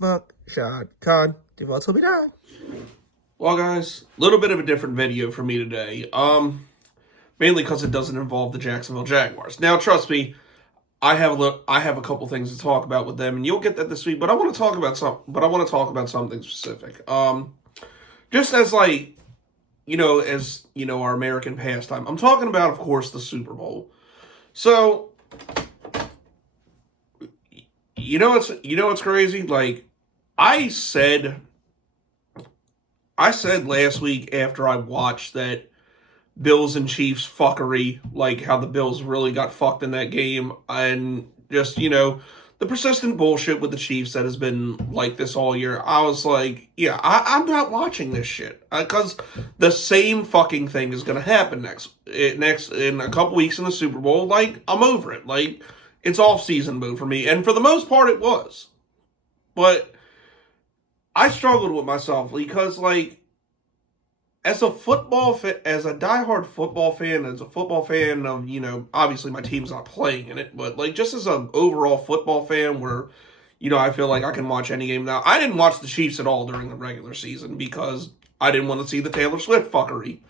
Fuck Shad Khan. Die Worte wieder. Well, guys, a little bit of a different video for me today. Mainly because it doesn't involve the Jacksonville Jaguars. Now, trust me, I have a couple things to talk about with them, and you'll get that this week. But I want to talk about something specific. Just as our American pastime. I'm talking about, of course, the Super Bowl. So, what's crazy? Like, I said last week after I watched that Bills and Chiefs fuckery, like how the Bills really got fucked in that game, and just, the persistent bullshit with the Chiefs that has been like this all year. I was like, yeah, I'm not watching this shit, because the same fucking thing is going to happen next in a couple weeks in the Super Bowl. Like, I'm over it. Like, it's off-season mode for me, and for the most part it was. But I struggled with myself because, like, as a diehard football fan, as a football fan of, obviously my team's not playing in it, but, like, just as an overall football fan where, I feel like I can watch any game now. I didn't watch the Chiefs at all during the regular season because I didn't want to see the Taylor Swift fuckery.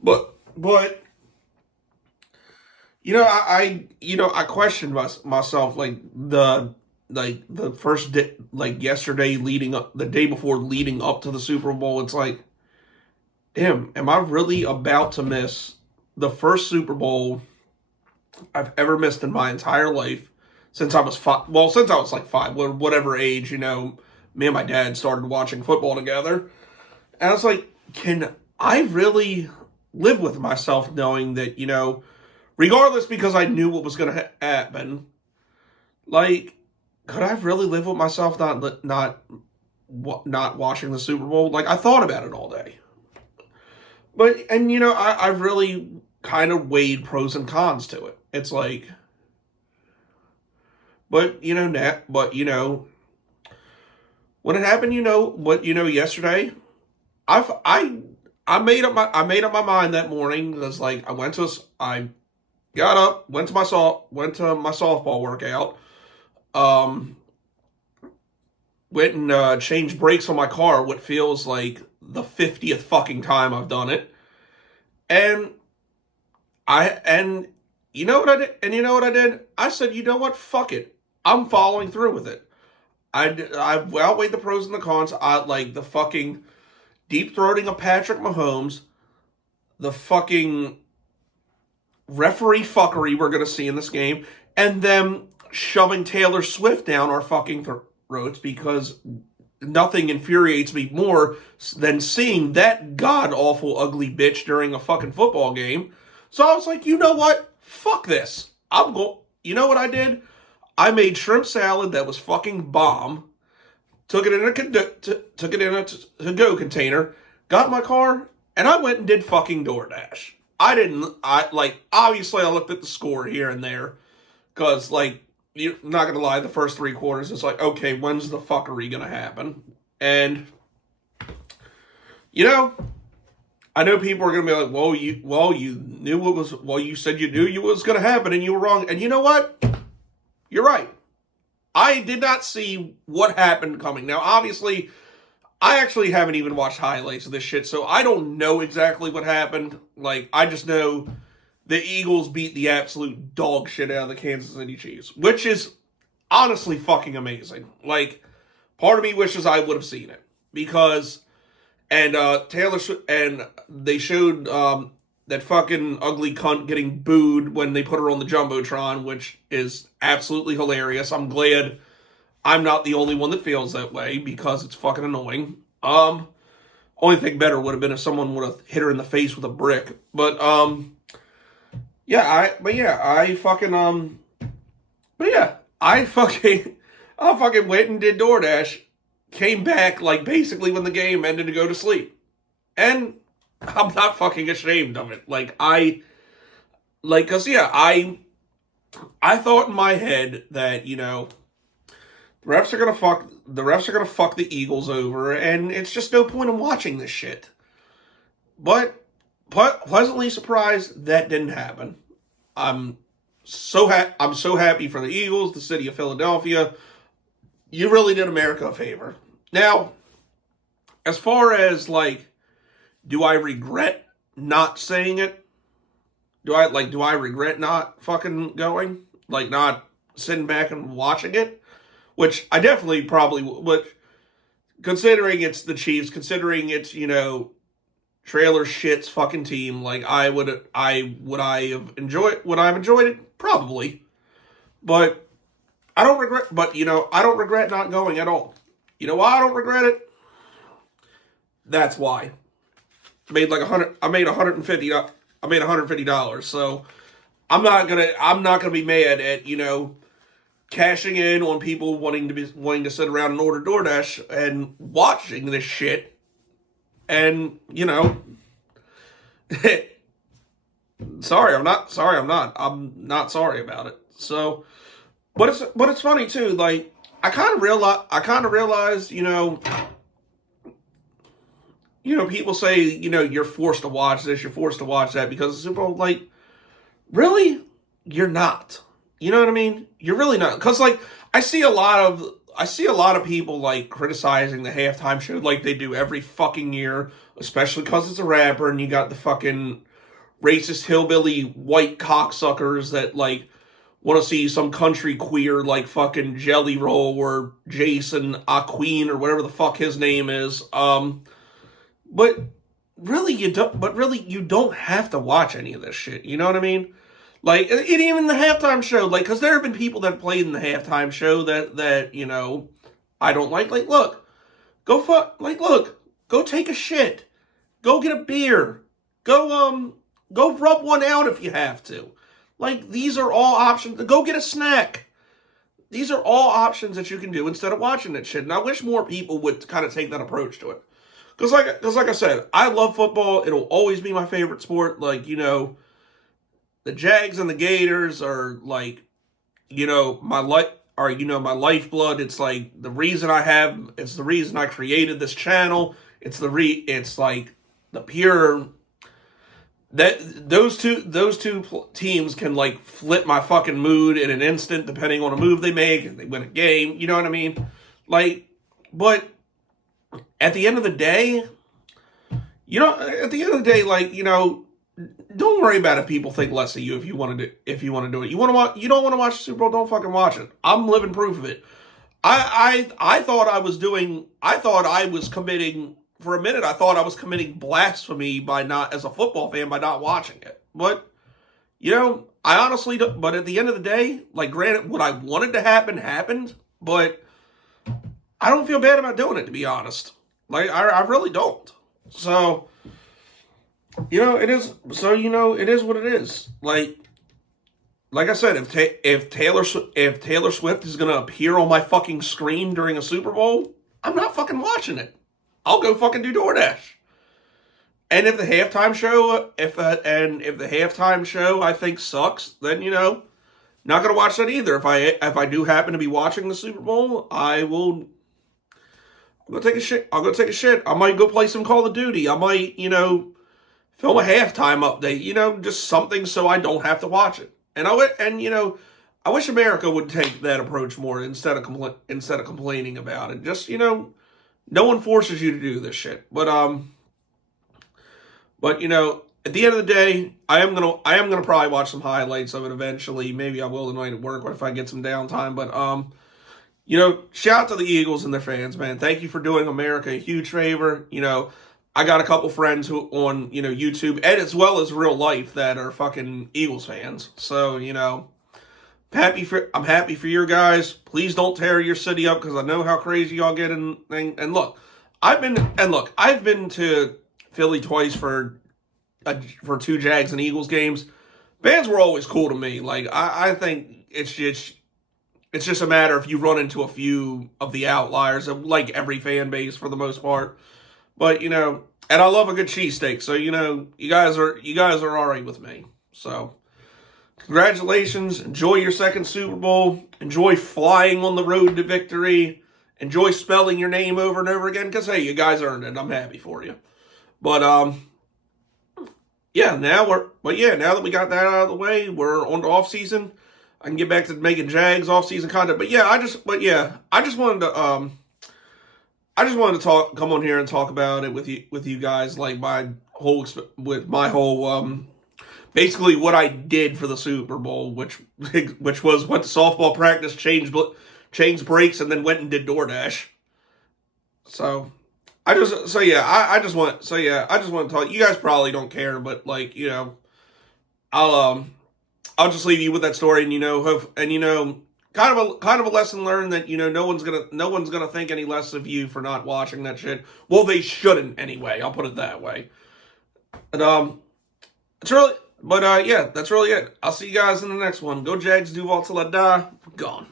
But I questioned myself, like, the first day, like, yesterday the day before leading up to the Super Bowl. It's like, damn, am I really about to miss the first Super Bowl I've ever missed in my entire life since I was five? Well, since I was like five, whatever age, me and my dad started watching football together. And I was like, can I really live with myself knowing that, regardless, because I knew what was going to happen, like, could I really live with myself not watching the Super Bowl? Like, I thought about it all day. But, and I really kind of weighed pros and cons to it. It's like, but, when it happened, yesterday, I made up my mind that morning. Because, like, I got up, went to my softball workout, went and changed brakes on my car, what feels like the 50th fucking time I've done it. And you know what I did? And you know what I did? I said, you know what? Fuck it. I'm following through with it. I outweighed the pros and the cons. I like the fucking deep throating of Patrick Mahomes, the fucking referee fuckery we're going to see in this game, and them shoving Taylor Swift down our fucking throats, because nothing infuriates me more than seeing that god-awful ugly bitch during a fucking football game. So I was like, you know what? Fuck this. You know what I did? I made shrimp salad that was fucking bomb, took it in a to-go container, got in my car, and I went and did fucking DoorDash. Obviously I looked at the score here and there, because, like, you're not going to lie, the first three quarters, it's like, okay, when's the fuckery going to happen? And, I know people are going to be like, you said you knew it was going to happen and you were wrong. And you know what? You're right. I did not see what happened coming. Now, obviously, I actually haven't even watched highlights of this shit, so I don't know exactly what happened. Like, I just know the Eagles beat the absolute dog shit out of the Kansas City Chiefs, which is honestly fucking amazing. Like, part of me wishes I would have seen it, because, and they showed that fucking ugly cunt getting booed when they put her on the Jumbotron, which is absolutely hilarious. I'm glad I'm not the only one that feels that way, because it's fucking annoying. Only thing better would have been if someone would have hit her in the face with a brick. But, I fucking went and did DoorDash, came back, like, basically when the game ended, to go to sleep. And I'm not fucking ashamed of it. I thought in my head that, the refs are gonna fuck the Eagles over, and it's just no point in watching this shit. But pleasantly surprised that didn't happen. I'm I'm so happy for the Eagles, the city of Philadelphia. You really did America a favor. Now, as far as like, do I regret not saying it? Do I regret not fucking going? Like not sitting back and watching it? Which I definitely probably would, considering it's the Chiefs, considering it's, trailer shit's fucking team, like would I have enjoyed it? Probably. But I don't regret not going at all. You know why I don't regret it? That's why. I made $150, so I'm not gonna be mad at, cashing in on people wanting to sit around and order DoorDash and watching this shit. And, sorry, I'm not sorry about it. So, but it's funny too, like, I kind of realized, people say, you're forced to watch this, you're forced to watch that because of the Super Bowl. Like, really? You're not. You know what I mean? You're really not. Because, like, I see a lot of people, like, criticizing the halftime show like they do every fucking year, especially because it's a rapper and you got the fucking racist hillbilly white cocksuckers that, like, want to see some country queer like fucking Jelly Roll or Jason Aqueen or whatever the fuck his name is. But really you don't have to watch any of this shit. You know what I mean? Like, even the halftime show, like, because there have been people that played in the halftime show that I don't like. Like, look, go take a shit. Go get a beer. Go rub one out if you have to. Like, these are all options. Go get a snack. These are all options that you can do instead of watching that shit. And I wish more people would kind of take that approach to it. Because like I said, I love football. It'll always be my favorite sport. Like, the Jags and the Gators are like, my lifeblood. It's like the reason it's the reason I created this channel. It's like the pure, that those two teams can like flip my fucking mood in an instant depending on a move they make and they win a game. You know what I mean? Like, but at the end of the day, like, don't worry about if people think less of you if you want to do it. You don't want to watch the Super Bowl, don't fucking watch it. I'm living proof of it. I thought I was committing, for a minute, I thought I was committing blasphemy as a football fan, by not watching it. But, I honestly don't, but at the end of the day, like, granted, what I wanted to happen happened, but I don't feel bad about doing it, to be honest. Like, I really don't. So, it is what it is. Like I said, if Taylor Swift is going to appear on my fucking screen during a Super Bowl, I'm not fucking watching it. I'll go fucking do DoorDash. And if the halftime show I think sucks, then not gonna watch that either. If I do happen to be watching the Super Bowl, I'll go take a shit. I might go play some Call of Duty. I might film a halftime update. Just something so I don't have to watch it. And I wish America would take that approach more instead of complaining about it. Just no one forces you to do this shit. But at the end of the day, I am gonna probably watch some highlights of it eventually. Maybe I will tonight at work if I get some downtime. But shout out to the Eagles and their fans, man. Thank you for doing America a huge favor. I got a couple friends who on YouTube and as well as real life that are fucking Eagles fans. So I'm happy for your guys. Please don't tear your city up because I know how crazy y'all get. And look, I've been to Philly twice for 2 Jags and Eagles games. Fans were always cool to me. Like I think it's just a matter if you run into a few of the outliers of like every fan base for the most part. But and I love a good cheesesteak. So you guys are all right with me. So. Congratulations. Enjoy your second Super Bowl. Enjoy flying on the road to victory. Enjoy spelling your name over and over again because, hey, you guys earned it. I'm happy for you. But, yeah, now that we got that out of the way, we're on the off season. I can get back to making Jags off season content. But yeah, I just wanted to come on here and talk about it with you guys, like basically what I did for the Super Bowl, which was went to softball practice, changed breaks, and then went and did DoorDash. So I just want to talk. You guys probably don't care, but like, you know, I'll just leave you with that story, and kind of a lesson learned that, you know, no one's gonna think any less of you for not watching that shit. Well, they shouldn't anyway. I'll put it that way. And yeah, that's really it. I'll see you guys in the next one. Go Jags, Duval till I die. Gone.